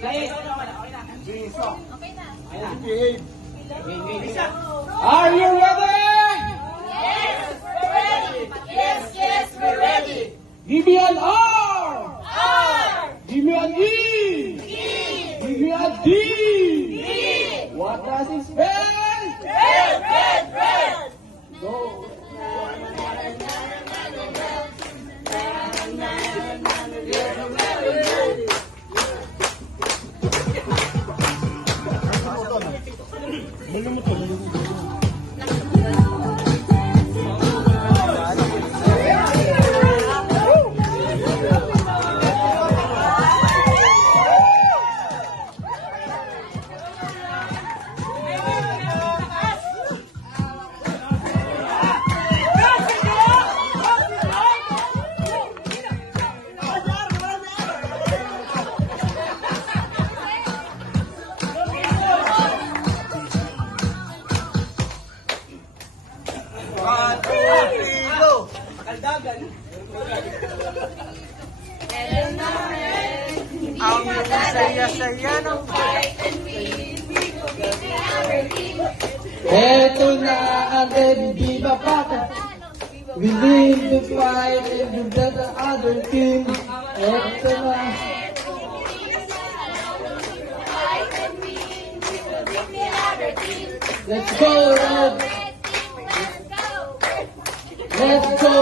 Are you ready? Yes, we're ready. Give me an R. Give me an E. Give me a D. What does it spell? Red. Go. Ang saya-saya ng Eto na ang Viva Pata. We live to fight and to the other team. Eto na. Let's go, Red. Let's go,